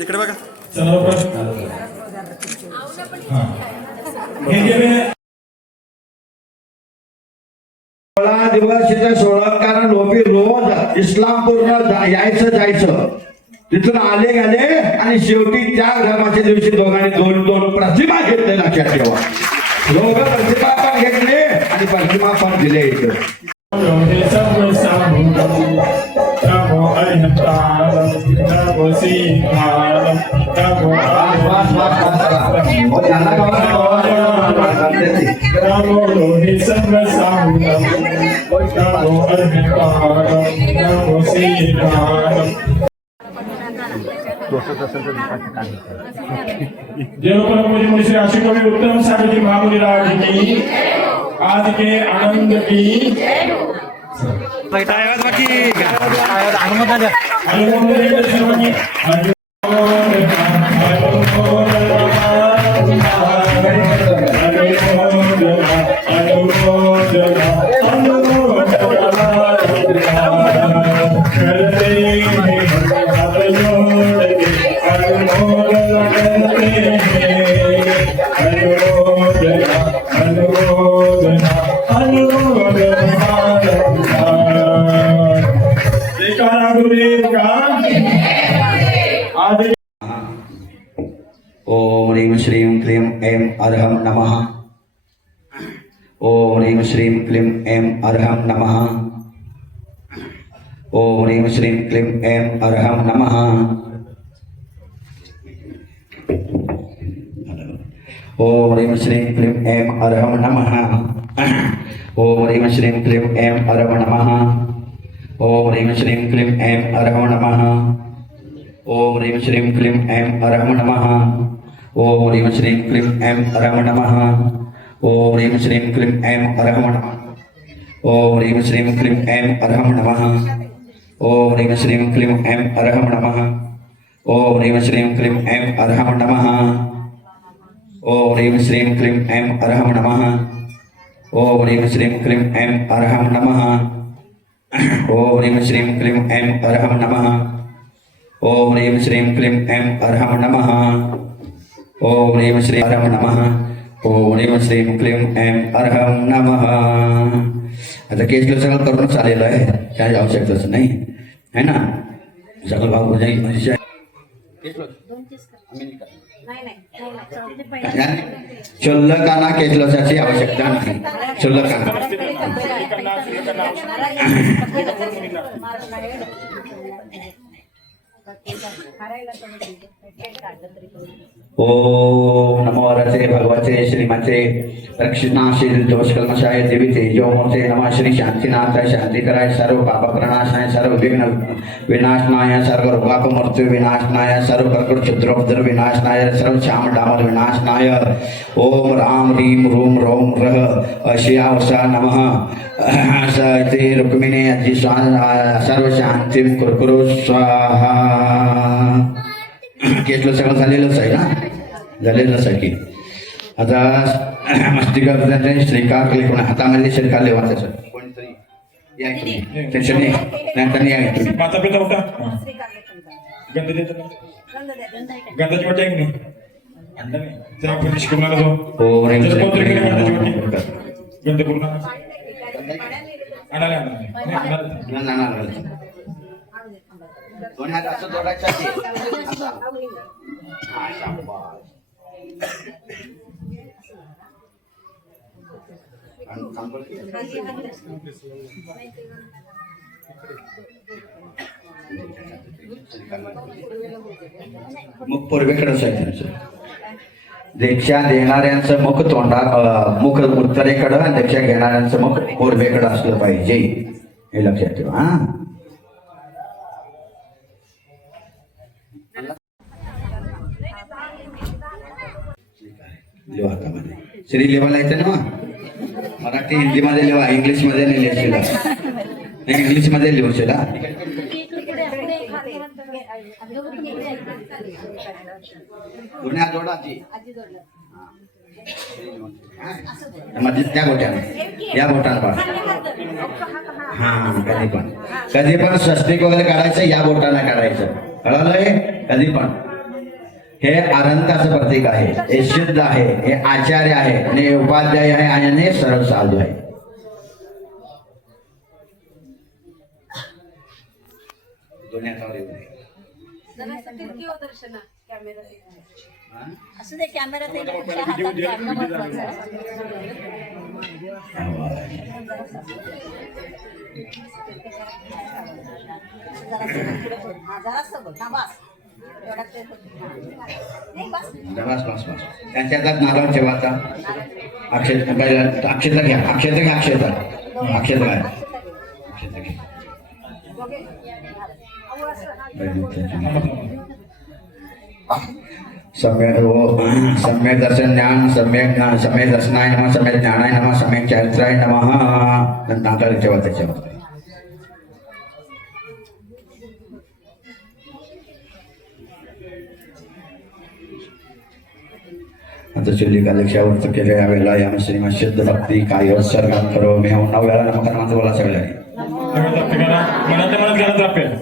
इकडे बघा. दिवशीच्या सोहळा कारण लोपी रोज इस्लामपूरला जायचं तिथून आले गेले आणि शेवटी त्या धर्माच्या दिवशी दोघांनी दोन प्रतिमा घेतले. लक्षात ठेवा, दोघ प्रतिमा पण घेतले आणि प्रतिमा पण दिले. मुझे राशि कवि उत्तम सागर महामुनि राज की आज के आनंद की ओम ह्रीं श्रीं क्लीं ऐं अर्हं नमः. ओम ह्रीं श्रीं क्लीं ऐं अर्हं नमः. ओम ह्रीं श्रीं क्लीं ऐं अर्हं नमः. ओम ह्रीं श्रीं क्लीं ऐं अर्हं नमः. ओम ह्रीं श्रीं क्लीं ऐं अर्हं नमः. ओम ह्रीं श्रीं क्लीं ऐं अर्हं नमः. ओम ह्रीं श्रीं क्लीं ऐं अर्हं नमः. ओम ह्रीं श्रीं क्लीं ऐं अर्हं नमः. ओम ह्रीं श्रीं क्लीं ऐं अर्हं नमः. ओम ह्रीं श्रीं क्लीं ऐं अर्हं नमः. ओम ह्रीं श्रीं क्लीं ऐं अर्हं नमः. ओम ह्रीं श्रीं क्लीं ऐं अर्हं नमः. ओम ह्रीं श्रीं क्लीं ऐं अर्हं नमः. ओम ह्रीं श्रीं क्लीं ऐं अर्हं नमः. ओम ह्रीं श्रीं क्लीं ऐं अर्हं नमः. ओम ह्रीं श्रीं क्लीं ऐं अर्हं नमः. ओम ह्रीं श्रीं अर्हं नमः. ओम ह्रीं श्रीं क्लीं ऐं अर्हं नमः. आता केस सगळं करूनच आलेलं आहे, काही आवश्यकताच नाही है ना. सगळं भाव क्षुल्लकांना केसलसाची आवश्यकता नाही. क्षुल्लकांना ओम नमो वरसे भगवते श्रीमते रक्षणाशील दोषकल्मषाय देवी तेजोमूर्ते नमः. श्री शांतिनाथाय शांतिकराय सर्व पाप प्रणाशाय सर्व विघ्न विनाशनाय सर्व रोगापमृत्यु विनाशनाय सर्व कर्कट क्षुद्रोपद्र विनाशनाय सर्व श्याम डामर विनाशनाय ओम राम ह्रीं रूम रोम रह अशियावसा नमः. सते रुक्मिणी अति सर्व शांती कुरकुरु स्वाहा. केसलं सगळं झालेलंच आहे ना, झालेलंच आहे की. आता मस्तिका श्रीकार कोण हातामध्ये श्रीकार लेवायचं सर कोणतरी या तुम्ही टेन्शन नाही नंतर या तुम्ही माता पिता उठा. गंध देतो गंधाची वाटी आहे की नाही त्या आपण निष्कर्माला जाऊ. गंध पूर्ण आणायला दोन हात असं जोडायचं आहे. मुख पूर्वेकडे असायचं. दीक्षा देणाऱ्यांचं मुख मुख उत्तरेकडं आणि दीक्षा घेणाऱ्यांचं मुख पूर्वेकडं असलं पाहिजे, हे लक्षात ठेवा. हा लिहा हातामध्ये श्री लिहायला येतं ना. मराठी हिंदी मध्ये लिहा, इंग्लिश मध्ये नाही लिहायला. इंग्लिश मध्ये लिहू शकता. दोन्ही जोडा मध्ये त्या बोटाने या बोटाने पण हा कधी पण स्वस्तिक वगैरे काढायचं या बोटाने काढायचं. कळालंय? कधी पण हे अनंताचं प्रतीक आहे, हे सिद्ध आहे, हे आचार्य आहे आणि हे उपाध्याय आहे आणि हे सरळ साधू आहे. असं ते कॅमेरा ते तुमच्या हातात कॅमेरा महत्वाचा आहे. जरासं बघ ना बस. एवढा ते नाही बस. बस. त्यांच्या हातात नारळ ठेवा. आता अक्षता घ्या, अक्षता घ्या. बघे. अहो असं सम्यक दर्शन ज्ञान, सम्यक दर्शनाय नमः, सम्यक ज्ञानाय नमः, सम्यक चरित्राय नमः. नारळ ठेवा त्याच्यावर. आता चुलिका लक्षावर केल्या यावेळेला या श्रीमद शुद्ध भक्ती काय सर्गात करो मी 9 वेळा नमस्कार माझं बोला सगळ्यांनी. मनात घालत रापेल.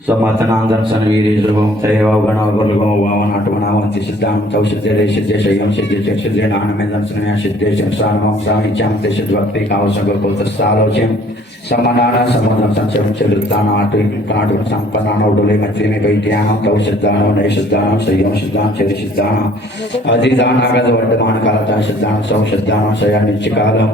समातनांदन सनवीरी ध्रुवं तैवाव गणावर्गो वावन आठवणावंती सिद्धां चौषिद्ये सिद्धे शय्यं सिद्धे चक्षुद्ये नानमेदं स्नेह सिद्धे चक्षानमं सामिच्यां ते सिद्धभक्ति कावसंगोपतस्सालोच्यं समानान समोदं संचयं चलुत्ताना आटुकाटुं संपन्नानो डोले मत्रिमे वैद्यानं कौशद्दानो नैशद्दानो शय्यं सिद्धां चरि सिद्धानं अधिदानागत वर्तमान कालता सिद्धां सौशद्दानो शयानिच्चिकालं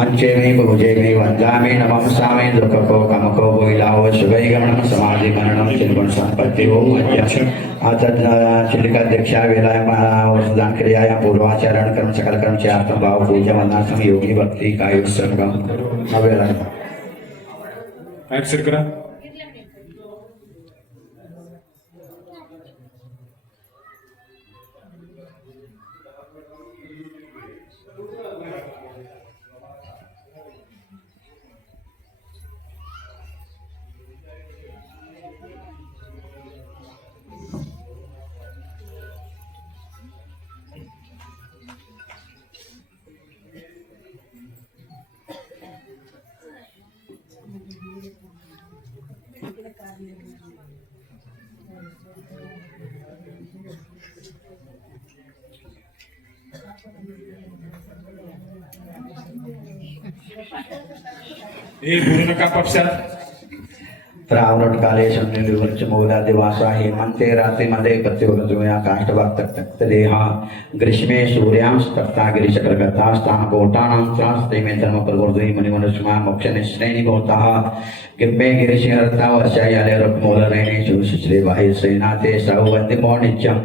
अंचेमे भुजेमे वन्दामे नमः सामे दुःखको कमको बोइलावो शुभैगमनं समाधि मरणं चिन्वन् संपत्ति ओम अध्यक्ष आता चिलिकाध्यक्षा वेलाय वर्षदान क्रियाया पूर्वाचरण कर्म सकल कर्म चार्थ भाव पूजा वंदनासम योगी भक्ति काय संगम नवेला ऍक्सेप्ट करा. हे बोलू नका पक्षात. त्रावरट काले शून्यनिर्वच मोदा दिवासा हेमंते रात्रीमध्ये प्रतिवर्जोया काष्ठभाग तक्त देहा ग्रीष्मे सूर्यांश तप्ता गिरिशकर्गता स्थान कोटानां त्रास्ते में धर्म प्रवर्धि मणिमनुष्मा मोक्ष निश्रेणी भवतः किम्बे गिरिशहरता वर्षायाले रक्मोलरेणेषु श्री वाहि सेनाते साववन्दिमो नित्यं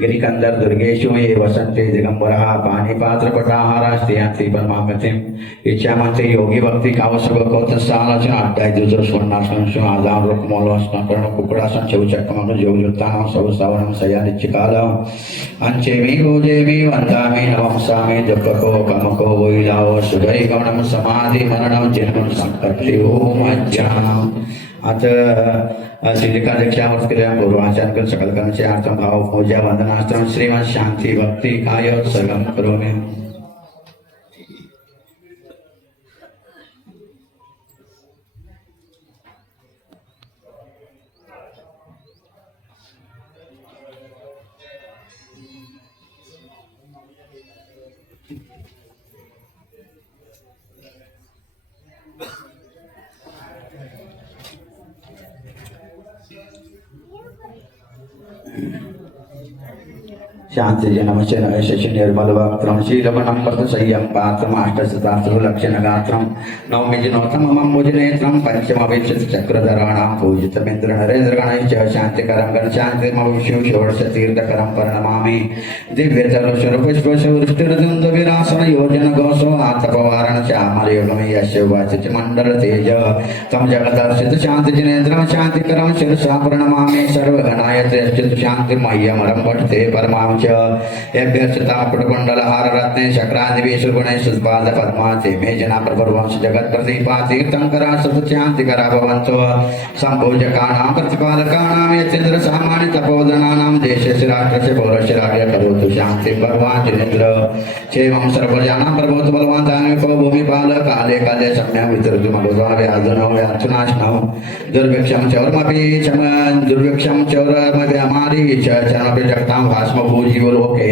गिरिकन्दर दुर्गेषु ये वसन्ते दिगम्बरः पाणिपात्रपटाहारास्ते परमागतिम् इच्छामन्ते योगी भक्ति कावसभकोतस्सालोचना अध्याय 2 आदान रक्मोलवस्ना कर्ण कुकड़ासन चौचक्कमनु जोगजुत्तानं सवसावनं सयानिच्चिकालं अंचेमि भोजेमि वन्दामि नवंसामि दुःखको कमको वैलावो सुभैगमनं समाधि मरणं जन्मं संपत्ति ओम अज्ञानम्. आता चिलिकाध्यक्षावर क्रिया पूर्वाचरण कर सकल कर्मचे अर्थम भाव पूजा वंदनास्तम श्रीमद शांति भक्ति काय सर्गम करोमि. शांति नमशेन शशि निर्मल वक्त्रम शीलवनम संयम पात्रम अष्टशतार्थलक्षण गात्रम नवमिजिनोत्तमं भुजनेत्रम पंचमवेशित चक्रधराणां पूजितमिन्द्र नरेन्द्रगणैश्च शान्तिकरं गणशान्तिमविष्णु षोडशतीर्थकरं प्रणमामि दिव्यतरुषुरपुष्पशवृष्टिर्दुन्दुविरासन योजन गोसो आतपवारण श्यामलयोगमे यस्य वाच च मण्डल तेज तं जगदर्शित शान्तिजनेन्द्रं शान्तिकरं शिरसा प्रणमामि सर्वगणाय तेऽच्युत शान्तिमय्यमरं भट्टे परमां च कुटकुण्डलहार रत्ने शक्रादिवेश गुणेश पाद पद्माचे मे जना प्रभुवंश जगत प्रदीपा तीर्थंकरा सतशान्तिकरा भवन्तु सम्पूजकानां प्रतिपालकानां यतीन्द्र सामान्य तपोधनानां देशस्य राष्ट्रस्य पौरस्य राज्य करोतु शान्ति भगवान् जिनेन्द्र क्षेमं सर्वजानां प्रभोतु बलवान् धार्मिको भूमिपाल काले काले सम्यक् वितरतु मघोद्वा व्याधनो व्यार्थनाशनो दुर्भिक्षं चौरमपि दुर्भिक्षं चौरमपि अमारी च चरमपि जगतां भास्म भूजीव लोके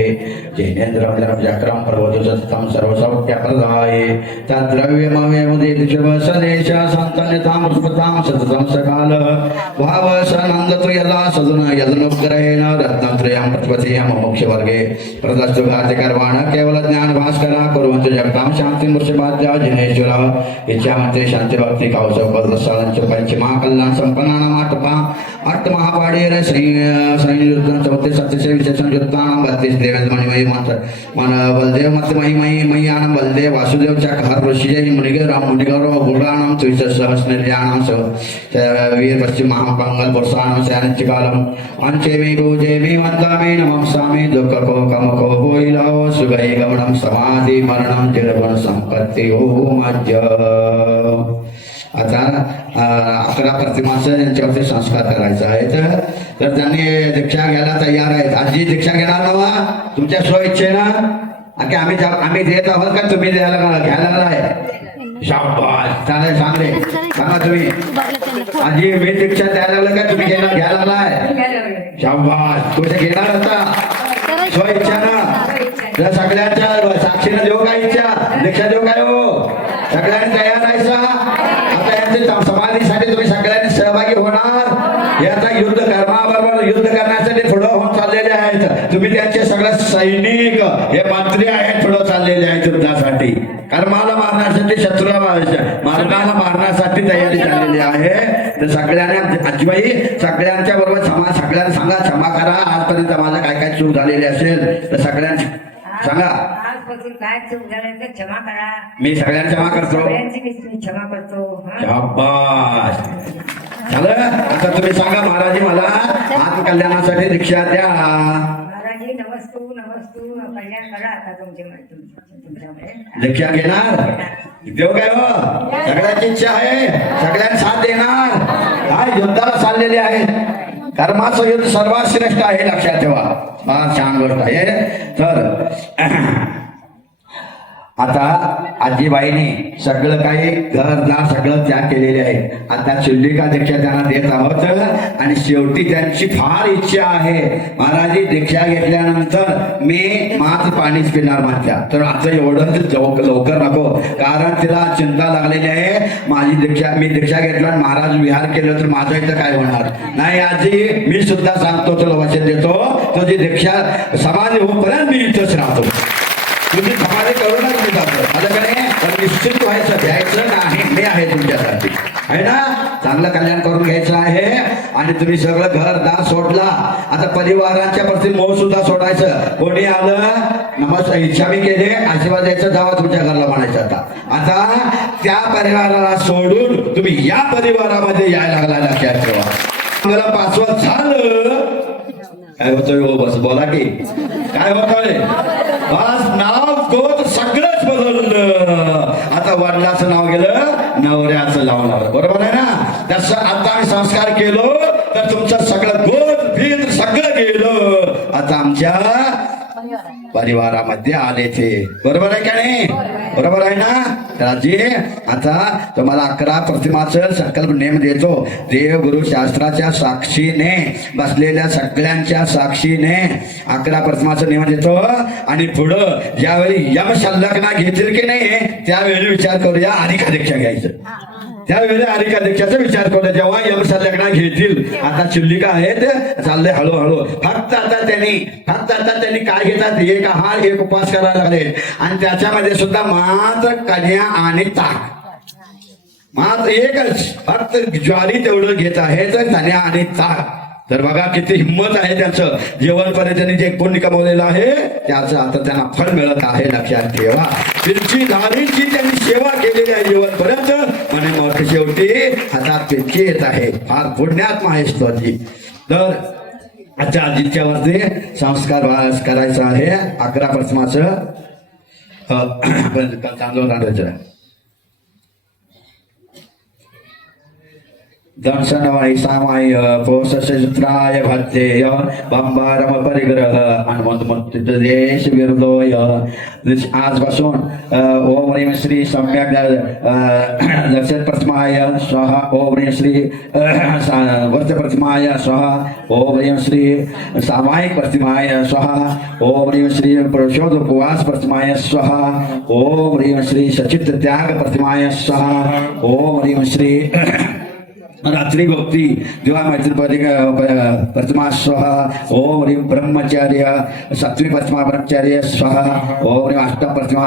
जैनेन्द्रं चक्रं प्रभोतु सततं सर्वसौख्यप्रदाये तद्द्रव्यमवेमुदित शिवसदेश सन्तन्यतां स्मृतां सततं सकाल भावसनन्दत्रयदा सदन यदनुग्रहेण रत्नत्रयं प्रतिपथेयं मोक्षवर्गे प्रदस्तु घातिकर्वाण केवल ज्ञान भास्करा कुर्वन्तु जगतां शान्तिं वृषभाद्या जिनेश्वर इच्छामते शान्ति भक्ति कौशल पदसालंच पंचमा कल्याण संपन्नानां अष्टमहापाडेर संयुक्तं चौथे सत्यसे विशेषं युक्तानां 32 देवेंद्र मणिमयी मंत्र मन बलदेव मत मही मय्यानं बलदेव वासुदेव चक हर ऋषिजय मुनिगर मुनिगौरव गुणानां त्रिसहस्रनिर्याणां स वीर पश्चिम महापंगल वर्षाणां स्यानिच्चिकालम् अंचेमि पूजेमि वन्दामि नमस्सामि दुःखको कमको भोइलाओ सुगै गमनं समाधि मरणं तिरगुण संपत्ति ओमज्ज आता 11 प्रतिमाचं यांच्यावरती संस्कार करायचा आहे तर त्यांनी दीक्षा घ्यायला तयार आहेत आजी दीक्षा घेणार नवा तुमच्या स्वइच्छेनं की आम्ही देत आहोत का तुम्ही घ्यायला आहे शाबास चालेल चांगले सांगा तुम्ही आजी मी दीक्षा द्यायला लागलं का तुम्ही घ्यायला लागलाय शाबास तुम्ही घेणार होता स्वइच्छानं जर सगळ्यांच्या साक्षीनं देऊ काय इच्छा दीक्षा देऊ काय हो सगळ्यांनी तयार राहायचा समाधीसाठी तुम्ही सगळ्यांनी सहभागी होणार याचा युद्ध कर्माबरोबर युद्ध करण्यासाठी पुढे होऊन चाललेले आहेत तुम्ही त्यांचे सगळे सैनिक हे मंत्री आहेत पुढे चाललेले आहेत युद्धासाठी कर्माला मारण्यासाठी शत्रूला मार्गाला मारण्यासाठी तयारी झालेली आहे तर सगळ्यांना आजीबाई सगळ्यांच्या बरोबर सगळ्यांना सांगा क्षमा करा आजपर्यंत माझं काय काय चूक झालेली असेल तर सगळ्यांना सांगा काय चूक झालं तर क्षमा करा मी सगळ्यांना क्षमा करतो क्षमा करतो शाबास झालं आता तुम्ही सांगा महाराजी मला आत्मकल्याणासाठी दीक्षा द्या महाराजी नमस्तू कल्याण करा आता तुमच्यामुळे दीक्षा घेणार देव काय हो सगळ्यांची इच्छा आहे सगळ्यांना साथ देणार काय युद्धाला चाललेले आहेत कर्माचं युद्ध सर्वात श्रेष्ठ आहे लक्षात ठेवा फार छान गोष्ट आहे तर आता आजीबाईने सगळं काही घरदार सगळं त्याग केलेले आहे आता चुल्लिका दीक्षा त्यांना देत आहोत आणि शेवटी त्यांची फार इच्छा आहे महाराजी दीक्षा घेतल्यानंतर मी मात्र पाणीच पिणार म्हणत्या तर आता एवढं लवकर नको कारण तिला चिंता लागलेली आहे माझी दीक्षा मी दीक्षा घेतला महाराज विहार केलं तर माझं इथं काय होणार नाही आजी मी सुद्धा सांगतो तुला वचन देतो तुझी दीक्षा समाधी होईपर्यंत मी इथंच राहतो तुम्ही समाधी करूनच मी जातो माझ्याकडे निश्चित व्हायचं द्यायचं नाही मी आहे तुमच्यासाठी आहे ना चांगलं कल्याण करून घ्यायचं आहे आणि तुम्ही सगळं घरदार सोडला आता परिवारांच्या प्रती मोह सुद्धा सोडायचं कोणी आलं नमस्कार इच्छा मी केले आशीर्वाद द्यायचं जावा तुमच्या घरला म्हणायचं आता त्या परिवाराला सोडून तुम्ही या परिवारामध्ये यायला लागला लक्षात ठेवा मला पाचवं झालं काय होतोय हो बस बोला की काय होतोय बस नाव गोत सगळंच बदललं आता वडिलाचं नाव गेलं नवऱ्याचं लावलं बरोबर आहे ना तसं आता आम्ही संस्कार केलो तर तुमचं सगळं गोत भीत सगळं गेलं आता आमच्या परिवारामध्ये आले ते बरोबर आहे का नाही बरोबर आहे ना राजी आता तुम्हाला 11 प्रतिमाचं संकल्प नेम देतो देव गुरु शास्त्राच्या साक्षीने बसलेल्या सगळ्यांच्या साक्षीने 11 प्रतिमाचं नेम देतो आणि पुढं ज्यावेळी यम संलग्ना घेतील की नाही त्यावेळी विचार करूया आणि का दीक्षा घ्यायचं त्यावेळी अधिकाध्यक्षाचा विचार करतो जेव्हा यम संलग्न घेतील. आता शिल्लिका आहेत चाललंय हळूहळू. फक्त आता त्यांनी काय घेतात, एक आहार एक उपवास करायला लागले आणि त्याच्यामध्ये सुद्धा मात्र कन्या आणि ताक, मात्र एकच फक्त ज्वारी तेवढं घेत आहेत कन्या आणि ताक. तर बघा किती हिंमत आहे त्यांचं. जेवणपर्यंत त्यांनी जे पुण्य कमवलेलं आहे त्याचं आता त्यांना फळ मिळत आहे. लक्षात ठेवा, पिलची धारीची त्यांनी सेवा केलेली आहे जेवणपर्यंत आणि मग शेवटी हातात पिलची येत आहे. फार पुण्यात्मा आहे स्तोत्री. तर आजच्या आजीच्यावरती संस्कार करायचा आहे. 11 प्रथमाचं तांदूळ रांधायचं. दंशनवाय सामाय पोषत्राय भत्तेय बंबारम परिग्रह देश विरुद्धोय. आजपासून ओम ह्रीं श्री सम्यक दक्षिण प्रतिमाय स्वाहा. ओम ह्रीं श्री वर्ष प्रतिमाय स्वाहा. ओम ह्रीं श्री सामायिक प्रतिमाय स्वाहा. ओम ह्रीं श्री पुरुषोत्तपवास प्रतिमाय स्वाहा. ओम ह्रीं श्री सचित त्याग प्रतिमाय स्वाहा. ओम ह्रीं श्री रात्रि भक्ति दिवा मैत्री प्रतिमा स्वाहा. ओम ह्रीं ब्रह्मचार्य सात्विक प्रतिमा ब्रह्मचार्य स्वाहा. ओम ह्रीं अष्टम प्रतिमा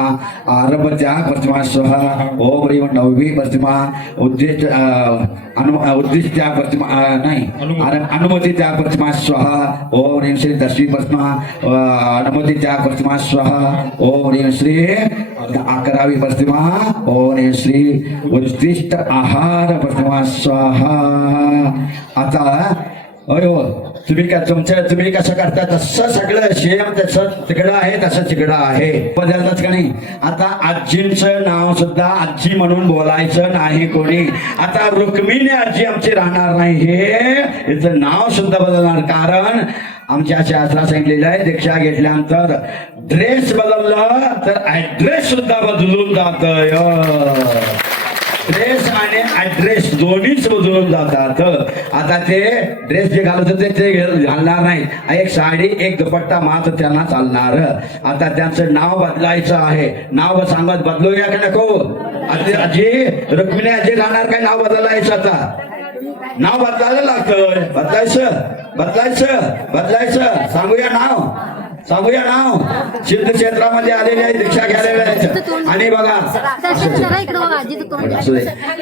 आरंभ त्याग प्रतिमा स्वाहा. ओम ह्रीं नववी प्रतिमा उद्दिष्ट त्याग प्रतिमा नहीं अनुमति त्याग प्रतिमा स्वाहा. ओम ह्रीं श्री 10वी प्रतिमा अनुमति त्याग प्रतिमा स्वाहा. ओम ह्रीं श्री 11वी प्रतिमा ओम ह्रीं श्री उद्दिष्ट आहार प्रतिमा स्वाहा. आता अयो तुम्ही कसं करता तसं सगळं सेम तसं तिकडं आहे तसं तिकडं आहे. बदलतात का नाही. आता आजींचं नाव सुद्धा आजी म्हणून बोलायचं नाही कोणी. आता रुक्मिणी आजी आमची राहणार नाही, हे याचं नाव सुद्धा बदलणार. कारण आमच्या शास्त्रात सांगितलेलं आहे दीक्षा घेतल्यानंतर ड्रेस बदलला तर ऍड्रेस सुद्धा बदलून जात. ड्रेस आणि ऍड्रेस दोन्हीच बदलून जातात. आता ते ड्रेस जे घालत होते ते घालणार नाही. एक साडी एक दुपट्टा मात्र त्यांना चालणार. आता त्यांचं नाव बदलायचं आहे. नाव सांगत बदलूया का नको. आजी रुक्मिणी आजी राहणार काय नाव बदलायचं. आता नाव बदलायला लागतं. बदलायचं सांगूया नाव सिद्ध क्षेत्रामध्ये आलेले आहे दीक्षा घ्यायला. आणि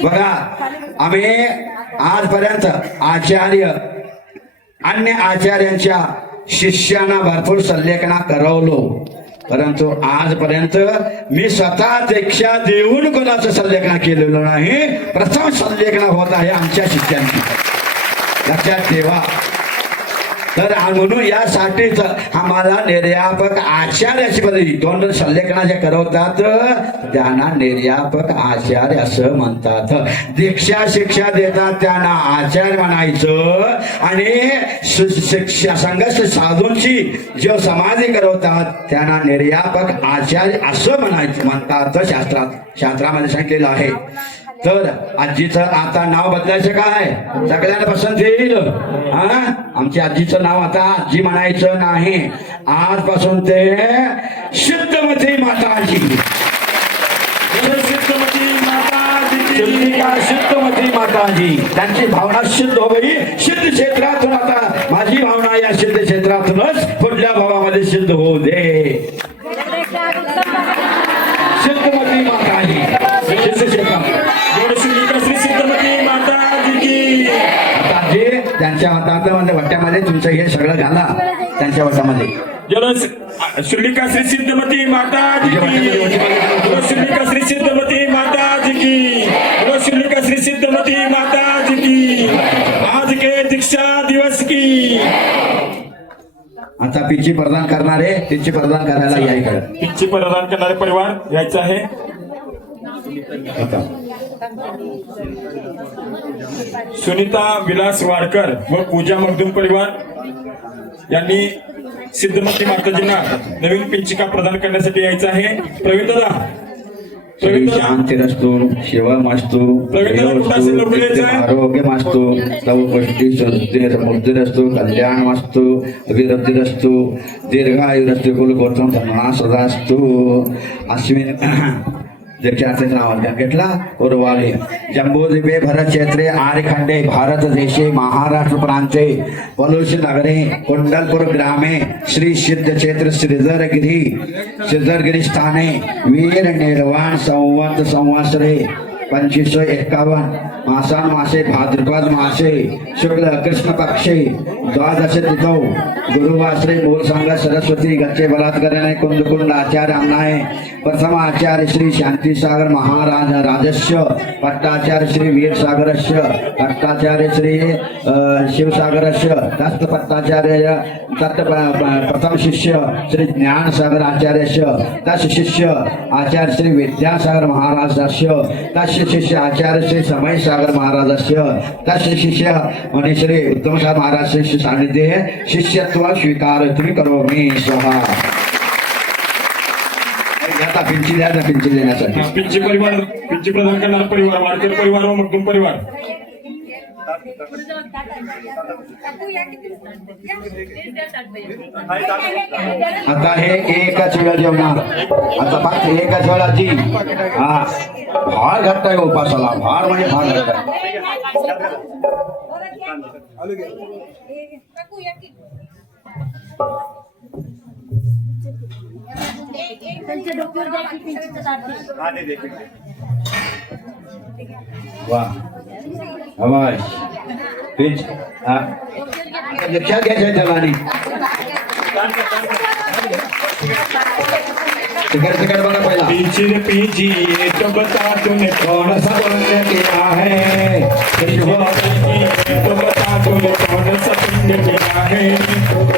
बघा आम्ही आजपर्यंत आचार्य अन्य आचार्यांच्या शिष्यांना भरपूर सल्लेखना करवलो, परंतु आजपर्यंत मी स्वतः दीक्षा देऊन कोणाचं सल्लेखना केलेलं नाही. प्रथम सल्लेखना होत आहे आमच्या शिष्यांची. लक्षात ठेवा. तर म्हणून यासाठीच आम्हाला निर्यापक आचार्याची पदवी. दोन सल्लेखना जे करवतात त्यांना निर्यापक आचार्य असं म्हणतात. दीक्षा शिक्षा देतात त्यांना आचार्य म्हणायचं. आणि शिक्षा संघर्ष साधूंची जो समाधी करवतात त्यांना निर्यापक आचार्य असं म्हणतात. शास्त्रामध्ये सांगितलेलं आहे. तर आजीचं आता नाव बदलायचं काय सगळ्यांना पसंत येईल. आमच्या आजीचं नाव आता आजी म्हणायचं नाही. आजपासून ते सिद्धमती माताजी, सिद्धमती माताजी त्यांची भावना सिद्ध होई. सिद्ध क्षेत्रातून आता माझी भावना या सिद्ध क्षेत्रातूनच पुढल्या भावामध्ये सिद्ध होऊ दे. सिद्धमती माताजी सिद्ध क्षेत्रात त्यांच्या हातात वाट्यामध्ये तुमचं हे सगळं घाला. त्यांच्या वाट्यामध्ये श्रीलिका श्री सिद्धमती माता श्रीलिका श्री सिद्धमती माता की श्रीलिका श्री सिद्धमती माता की आज के दीक्षा दिवस की. आता पिच्ची प्रदान करणारे पिच्ची प्रदान करायला यायकडे पिच्ची प्रदान करणारे परिवार यायचं आहे. सुनीता विलास वाडकर व पूजा मगदूम परिवार यांनी सिद्धमती माताजींना नवीन पिंचिका प्रदान करण्यासाठी यायचं आहे. प्रवीण दादा, शांतिरस्तु शिवमस्तु आरोग्यमस्तु तव पुष्टि समृद्धिरस्तु कल्याणमस्तु अभिवृद्धिरस्तु दीर्घायुरस्तु कुलगोत्रम धर्मणा सदास्तु. अस्मिन् दक्षिणाचे नाव घेतला उर्वाले जम्बूद्वीपे भरत क्षेत्रे आर्यखंडे भारत देशे महाराष्ट्र प्रांते पलुष नगरे कुंडलपुर ग्रामे श्री सिद्ध क्षेत्र श्रीधरगिरी स्थाने वीर निर्वाण संवत संवत्सरे 2551 मासान मासे भाद्रपद मासे शुक्ल कृष्ण पक्षे द्वादश तिथौ गुरुवासरे मूल संघ सरस्वती गच्चे बलात्करणे कुंदकुंड आचार्य अन्नाय प्रथम आचार्य श्री शांति सागर महाराज राजस्य पट्टाचार्य श्री वीर सागरस्य पट्टाचार्य श्री शिव सागरस्य तत् पट्टाचार्य तत् प्रथम शिष्य श्री ज्ञान सागर आचार्यस्य तस् शिष्य आचार्य श्री विद्यासागर महाराजस्य तस्य शिष्य आचार्य श्री समय सागर महाराजस्य तस्य शिष्य मुनि श्री उत्तम सागर महाराज शिष्य सानिध्य शिष्यत्व स्वीकार तुम्ही करोमि स्वाहा आता पिंची द्या पिंची देण्यासाठी पिंची परिवार पिंची प्रदान करणारा परिवार वारकर परिवार व मगदूम परिवार आता हे एकच वेळ जेवणार आता फक्त एकच वेळा जी हा फार घट्ट आहे उपासाला फार म्हणजे फार घट्ट आहे त्यांच्या डोक्यावर जायची पिंचीचं ताट वाह हवाय पिंच हा क्या घ्यायचं जवानी टिकट बघा पहिला पीछे पीछे ये तो बता तूने कौन सा पुण्य किया है तो बता तूने कौन सा पुण्य किया है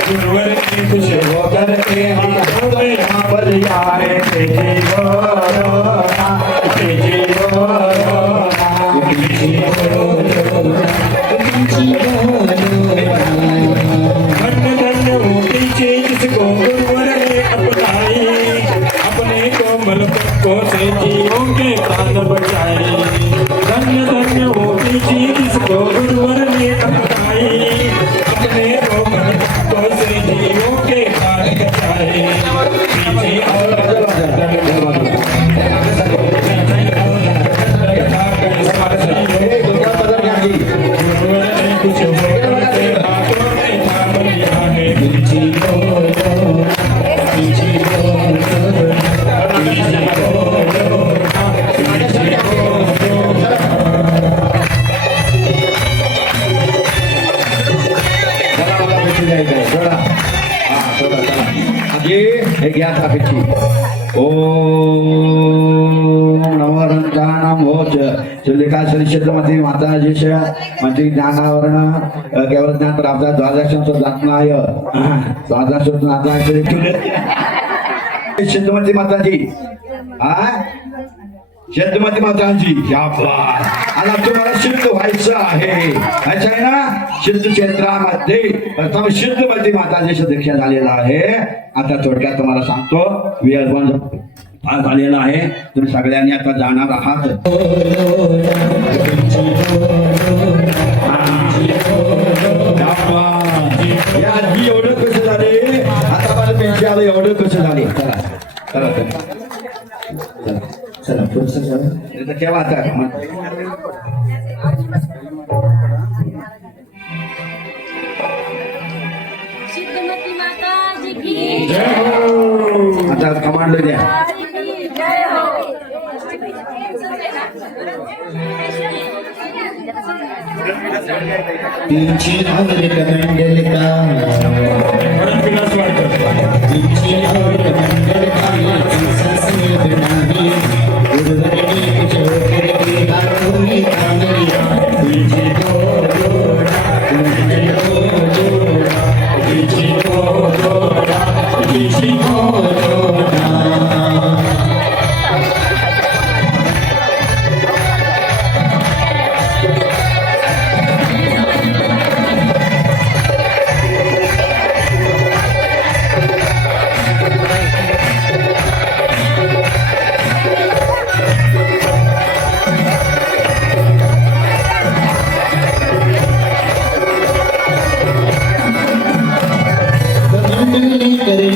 गुरुवर की खुश होकर के हाथों में यहाँ पर आए तेजी बोलोना तेजी बोलोना तेजी बोलोना धन्य धन्य वो पीछे जिसको गुरुवर ने अपनाई अपने कोमल को से जीवों के प्राण बचाए धन्य धन्य वो पीछे जिसको गुरुवर ने अपनाई अपने कोमल को से जीवों के प्राण बचाए पीछे और कुछ बोलते हाथों में थाम लिया है पीछे गया था पिछी ओम नवरंतानाम होच चलिका श्री क्षेत्रमती माता जी मंत्री ज्ञानावरण केवळ ज्ञान प्राप्त द्वादश जातनाय द्वादश नाथाय श्री क्षेत्रमती माता जी हा क्षेत्रमती माता जी या आता तुम्हाला सिद्ध व्हायचं आहे अच्छा आहे ना सिद्ध क्षेत्रामध्ये प्रथम सिद्धमती माताजी दीक्षा झालेला आहे आता थोडक्यात तुम्हाला सांगतो वेळ पार झालेला आहे तुम्ही सगळ्यांनी आता जाणार आहात या आधी एवढं कसं झाले आता मला पेन्शन आलं एवढं कसं झाले चला चला चला चला पुढचं चला केव्हा आता सिद्धमती माता जी की आता कमांड द्या जय हो पीछे और कमंडल का विलास वाडकर पीछे और कमंडल का से बनाई गुरुवर ने कुछ होकर के हाथों में थाम लिया पीछे को जोड़ा कमंडल को जोड़ा पीछे को जोड़ा पीछे को जोड़ा करे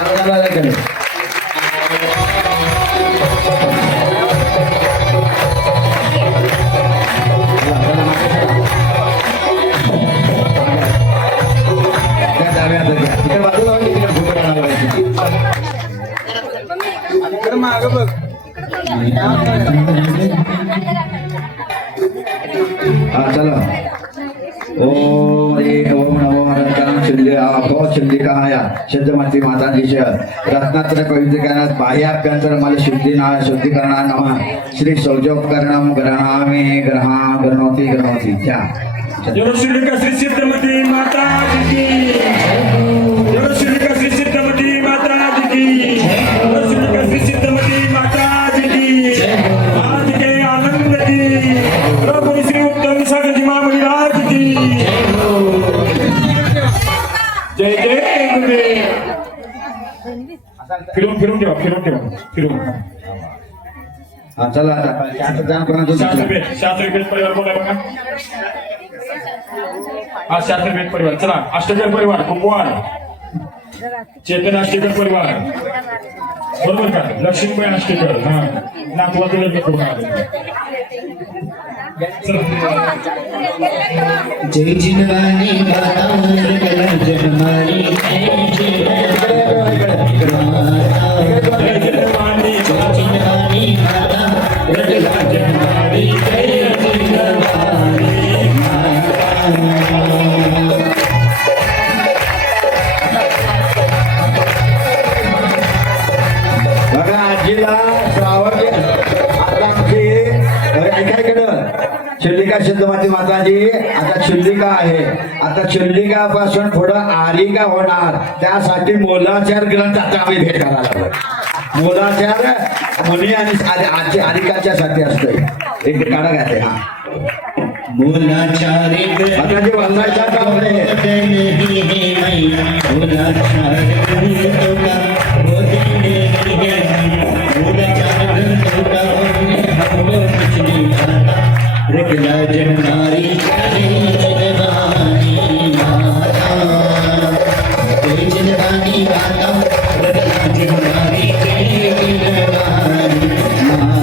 चालू चला ओम नमो शुद्धिकाय शुद्धमती माताजीच्या रत्नात्र पवित्रकरणात बाह्याभ्यंतर मला शुद्धीकरणा नमः श्री सौजोपकरणम ग्रहणामी ग्रहा गणोती गणोती त्या जय श्री सिद्धमती माता की जय श्री सिद्धमती माता की जय श्री सिद्धमती माता की आज के आनंद की प्रभु श्री उत्तम सागर महाराज की जय जय गुरुदेव फिरून ठेवा हा चला आता शास्त्री परिवार बोला बघा हा शास्त्री परिवार चला अष्टकर परिवार कुपवाड चेतन अष्टकर परिवार बरोबर का लक्ष्मीबाई अष्टकर हा नागवादी जय जिनवाणी माता कला जन्मारी जय जिनवाणी माता कला जन्मारी जय जिनवाणी बघा आजीला श्रावण आता आमची ऐकायकडं चुल्लिका सिद्धमाती माताजी आता चुल्लिका आहे आता चुल्लिकापासून पुढं आरिका होणार त्यासाठी मोलाचार ग्रंथ आता आम्ही भेट करायला लागलो मोलाचार मुनी आणि आरिकाच्या साठी असतोय एक काढा घाते हा मोलाचारे माताजी वाचायचा का म्हणे नहीं है मैया मोलाचार का वो नहीं है मोलाचार का हम कुछ नहीं खाता रखला जन्मारी जगवानी माता जगवानी माता रखला जन्मारी जगवानी माता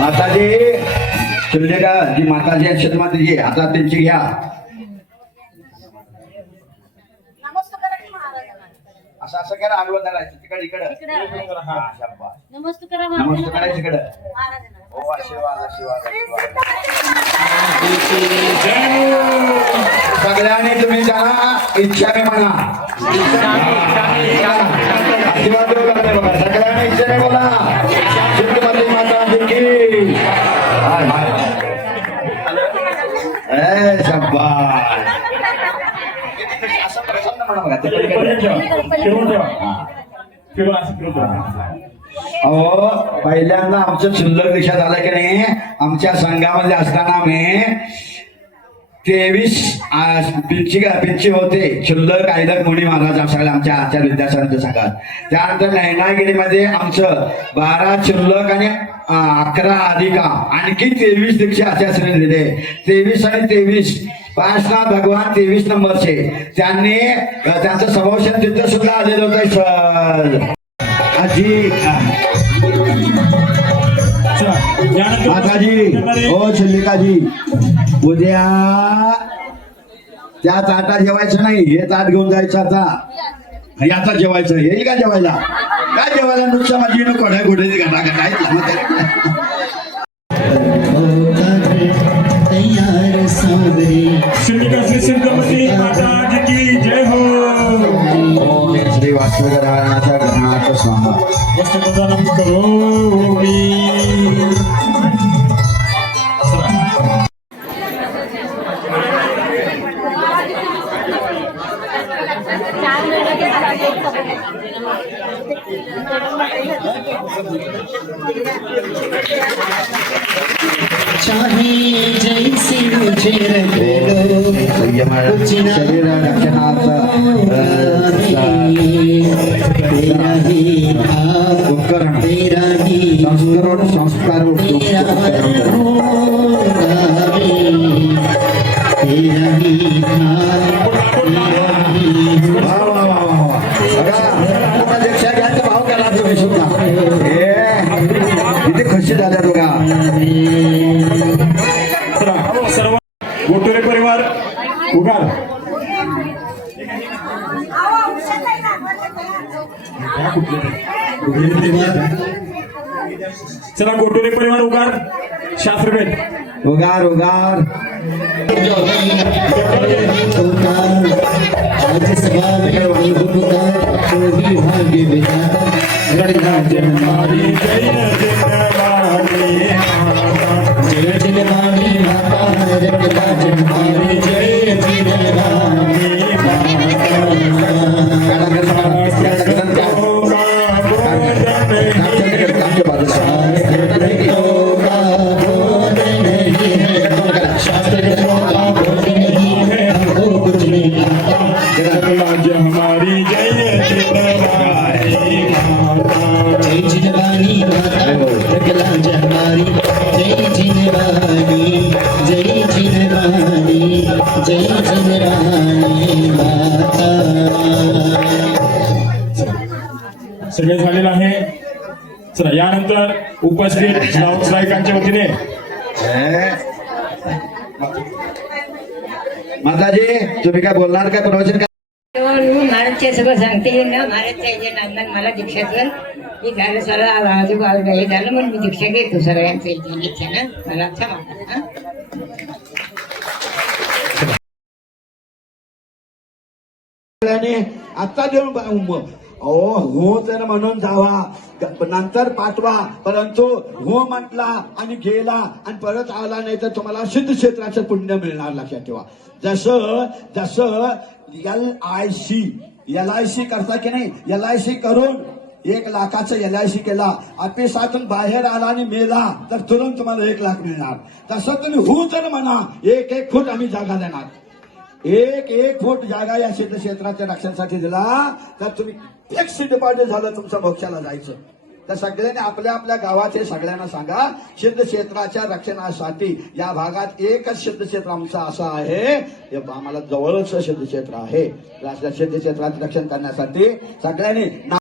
माताजी चुल्लिका जी माताजी आहेत शतमातीजी आता त्यांची घ्या नमस्कार करा की महाराजांना. असं करा आडवं धरायचं तिकडे इकडं हा, शाबास. नमस्कार नमस्कार करायचं इकडं महाराजांना. हो आशीर्वाद आशीर्वाद आशीर्वाद सगळ्यांनी तुम्ही त्यांना इच्छाने म्हणा आशीर्वाद देऊ लागले बघा सगळ्यांनी इच्छाने बोला सिद्धमती माता की हाय हाय ए शाबास असं प्रसन्न म्हणा बघा फिरून ठेवा अहो पहिल्यांदा आमचं शिल्लक देशात आलं की नाही आमच्या संघामध्ये असताना आम्ही 23 पिंची होते शुल्लक आयलक मुनी महाराज असायला आमच्या आचार्य विद्यासागरांच्या संघात त्यानंतर नैनागिरीमध्ये आमचं 12 शुल्लक आणि 11 अधिका आणखी 23 दीक्षा आचार्य दिले 23 आणि 23 पाचनाथ भगवान 23 नंबरचे त्यांनी त्यांचं समोशन तिथं सुद्धा आलेलं होतं आजी माताजी ओ शिल्लिकाजी उद्या त्या ताटात जेवायचं नाही हे ताट घेऊन जायचं आता याचा जेवायचं येईल का जेवायला काय जेवायला नुसतं माझी कोड्या गोड्याची घटा तैयार सावरी श्री सिद्धमती माता की जय हो श्री वास्तवनारायणाचा ग्रहणार्थ स्वाहा वस्त्रप्रदानं करोमि चाहे जैसे मुझे रख लो शरीर रक्षणार्थ तेरा ही धाम उपकरण तेरा ही संस्करण संस्कार तेरा होगा रे तेरा ही धाम तेरा ही वा वा वा वा वा. बघा दीक्षा घ्यायचा भाव केला तुम्ही सुद्धा किती खुशी झाल्या बघा. चला सर्व गोटुरे परिवार उगार चला गोटुरे परिवार उगार शास्त्रभेद उगार उगार पुकार आज सभा में पुकार तो ही भाग्य विधाता गणना जन्मारी जय जिनवाणी माता जय जिनवाणी माता गणना जन्मारी जय जिनवाणी आमच्या बाजूला कुछ नहीं आता हमारी जय जिनवाणी माता जय जिनवाणी माता रंगलांज हमारी जय जिनवाणी जय जिनवाणी जय जिनवाणी माता सगळे झालेलं आहे. चला यानंतर उपस्थित व्यावसायिकांच्या वतीने माताजी तुम्ही काय बोलणार काय प्रवचन काय महाराजचे सगळं सांगते ना महाराजच्या हे नांदन मला दीक्षा कर हे झालं सगळं आजूबाजूला हे झालं म्हणून मी दीक्षा घेतो सगळ्यांचं इच्छा ना मला अच्छा वाटत आता देऊन हो तर म्हणून जावा नंतर पाठवा परंतु हो म्हटला आणि गेला आणि परत आला नाही तर तुम्हाला सिद्ध क्षेत्राचं पुण्य मिळणार लक्षात ठेवा. जसं जसं LIC करता की नाही LIC करून 1 लाखाचं LIC केला ऑफिसातून बाहेर आला आणि मेला तर तुरंत तुम्हाला 1 लाख मिळणार. तसं तुम्ही हो तर म्हणा 1 फूट आम्ही जागा देणार. 1 फूट जागा या सिद्ध क्षेत्राच्या रक्षणासाठी दिला तर तुम्ही फिक्स डिपॉझिट झालं तुमचं मोक्षाला जायचं. तर सगळ्यांनी आपल्या आपल्या गावात हे सगळ्यांना सांगा सिद्ध क्षेत्राच्या रक्षणासाठी या भागात एकच सिद्ध क्षेत्र आमचं असं आहे हे आम्हाला जवळच सिद्ध क्षेत्र आहे. सिद्ध क्षेत्रात रक्षण करण्यासाठी सगळ्यांनी